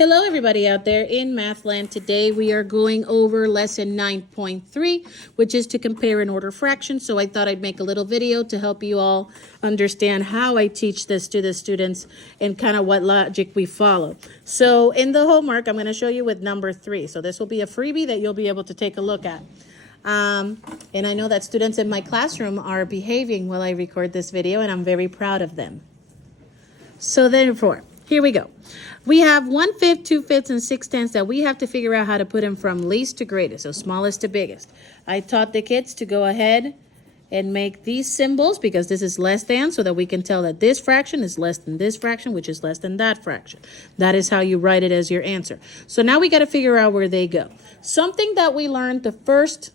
Hello everybody out there in Mathland. Today we are going over lesson 9.3, which is to compare and order fractions. So I thought I'd make a little video to help you all understand how I teach this to the students and kind of what logic we follow. So in the homework, I'm going to show you with number 3. So this will be a freebie that you'll be able to take a look at. And I know that students in my classroom are behaving while I record this video, and I'm very proud of them. So therefore, here we go. We have 1/5, 2/5, and 6/10 that we have to figure out how to put them from least to greatest, so smallest to biggest. I taught the kids to go ahead and make these symbols because this is less than, so that we can tell that this fraction is less than this fraction, which is less than that fraction. That is how you write it as your answer. So now we got to figure out where they go. Something that we learned the first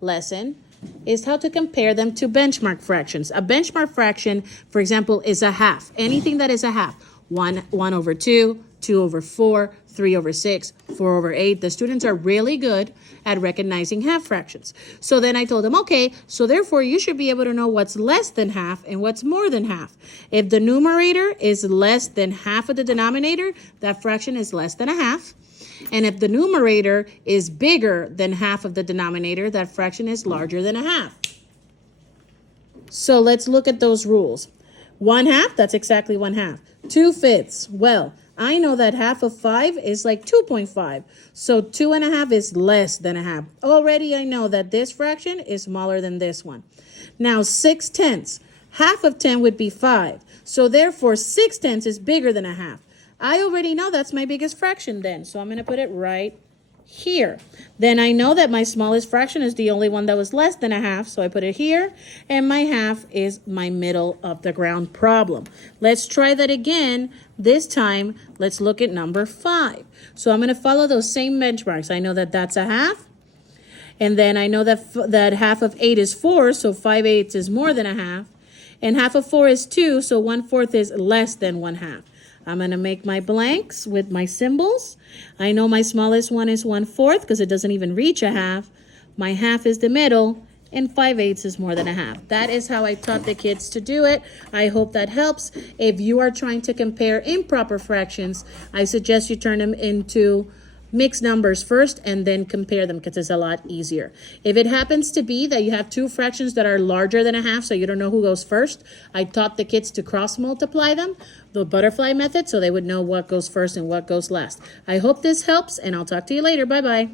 lesson is how to compare them to benchmark fractions. A benchmark fraction, for example, is a half. Anything that is a half. 1 over 2, 2 over 4, 3 over 6, 4 over 8. The students are really good at recognizing half fractions. So then I told them, okay, so therefore you should be able to know what's less than half and what's more than half. If the numerator is less than half of the denominator, that fraction is less than a half. And if the numerator is bigger than half of the denominator, that fraction is larger than a half. So let's look at those rules. 1/2, that's exactly 1/2. 2/5, well, I know that half of 5 is like 2.5. So 2.5 is less than a half. Already I know that this fraction is smaller than this one. Now 6/10, half of 10 would be 5. So therefore 6/10 is bigger than a half. I already know that's my biggest fraction then. So I'm going to put it right here. Then I know that my smallest fraction is the only one that was less than a half, so I put it here, and my half is my middle of the ground problem. Let's try that again. This time, let's look at number 5. So I'm going to follow those same benchmarks. I know that that's a half, and then I know that half of 8 is 4, so 5/8 is more than a half, and half of 4 is 2, so 1/4 is less than 1/2. I'm going to make my blanks with my symbols. I know my smallest one is 1/4 because it doesn't even reach a half. My half is the middle, and 5/8 is more than a half. That is how I taught the kids to do it. I hope that helps. If you are trying to compare improper fractions, I suggest you turn them into mixed numbers first and then compare them because it's a lot easier. If it happens to be that you have two fractions that are larger than a half, so you don't know who goes first, I taught the kids to cross multiply them, the butterfly method, so they would know what goes first and what goes last. I hope this helps, and I'll talk to you later. Bye-bye.